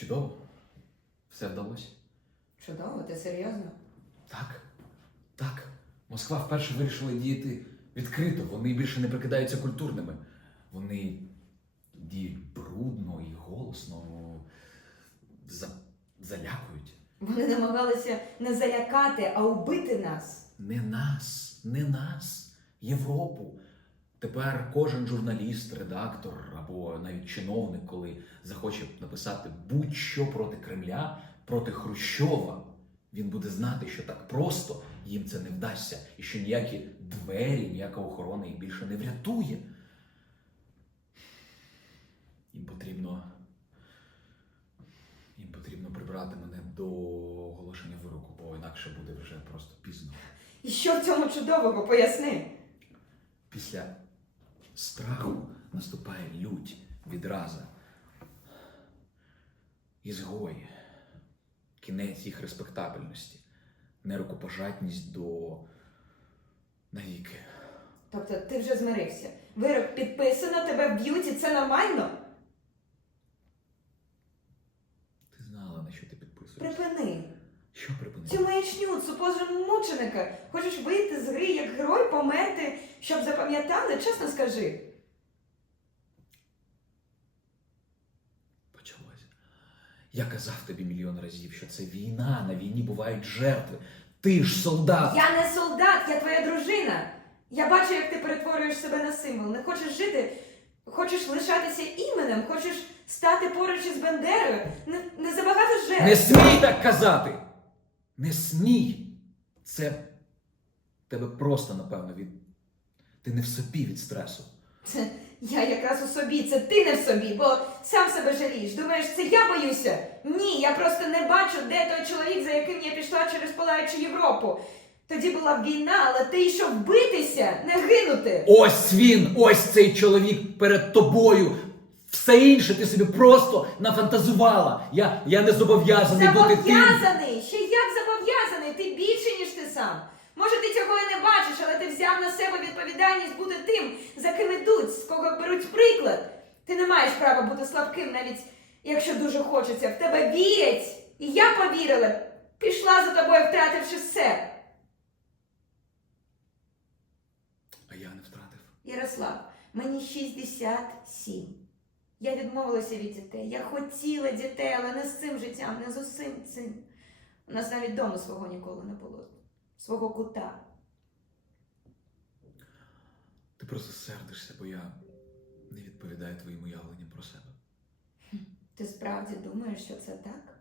Чудово. Все вдалося. Чудово, ти серйозно? Так. Так. Москва вперше вирішила діяти відкрито. Вони більше не прикидаються культурними. Вони діють брудно і голосно, за... залякують. Вони намагалися не залякати, а убити нас. Не нас, не нас, Європу. Тепер кожен журналіст, редактор або навіть чиновник, коли захоче написати будь-що проти Кремля, проти Хрущова, він буде знати, що так просто їм це не вдасться, і що ніякі двері, ніяка охорона їх більше не врятує. Їм потрібно. Їм потрібно прибрати мене до оголошення вироку, бо інакше буде вже просто пізно. І що в цьому чудового? Поясни. Після страху наступає лють, відраза. Ізгої, кінець їх респектабельності, нерукопожатність до навіки. Тобто ти вже змирився. Вирок підписано, тебе вб'ють, і це нормально? Ти знала, на що ти підписуєш? Припини. Що припинити? Цю маячню, цю позу мученика. Хочеш вийти з гри як герой, померти, щоб запам'ятали? Чесно скажи. Почалось. Я казав тобі мільйон разів, що це війна, на війні бувають жертви. Ти ж солдат. Я не солдат, я твоя дружина. Я бачу, як ти перетворюєш себе на символ. Не хочеш жити, хочеш лишатися іменем, хочеш стати поруч із Бендерою. Не, не забагато жертв. Не смій так казати! Не смій! Це тебе просто, напевно, від. Ти не в собі від стресу. Це я якраз у собі, це ти не в собі, бо сам себе жалієш. Думаєш, це я боюся? Ні, я просто не бачу, де той чоловік, за яким я пішла через палаючу Європу. Тоді була б війна, але ти йшов битися, не гинути. Ось він, ось цей чоловік перед тобою. Все інше ти собі просто нафантазувала. Я, я не зобов'язаний бути тим. Зобов'язаний! Ще як зобов'язаний? Ти більше, ніж ти сам. Може, ти цього і не бачиш, але ти взяв на себе відповідальність бути тим, за ким ідуть, з кого беруть приклад. Ти не маєш права бути слабким, навіть якщо дуже хочеться. В тебе вірять. І я повірила. Пішла за тобою, втративши все. А я не втратив. Ярослав, мені 67. Я відмовилася від дітей. Я хотіла дітей, але не з цим життям, не з усім цим. У нас навіть дому свого ніколи не було. Свого кута. Ти просто сердишся, бо я не відповідаю твоїм уявленням про себе. Ти справді думаєш, що це так?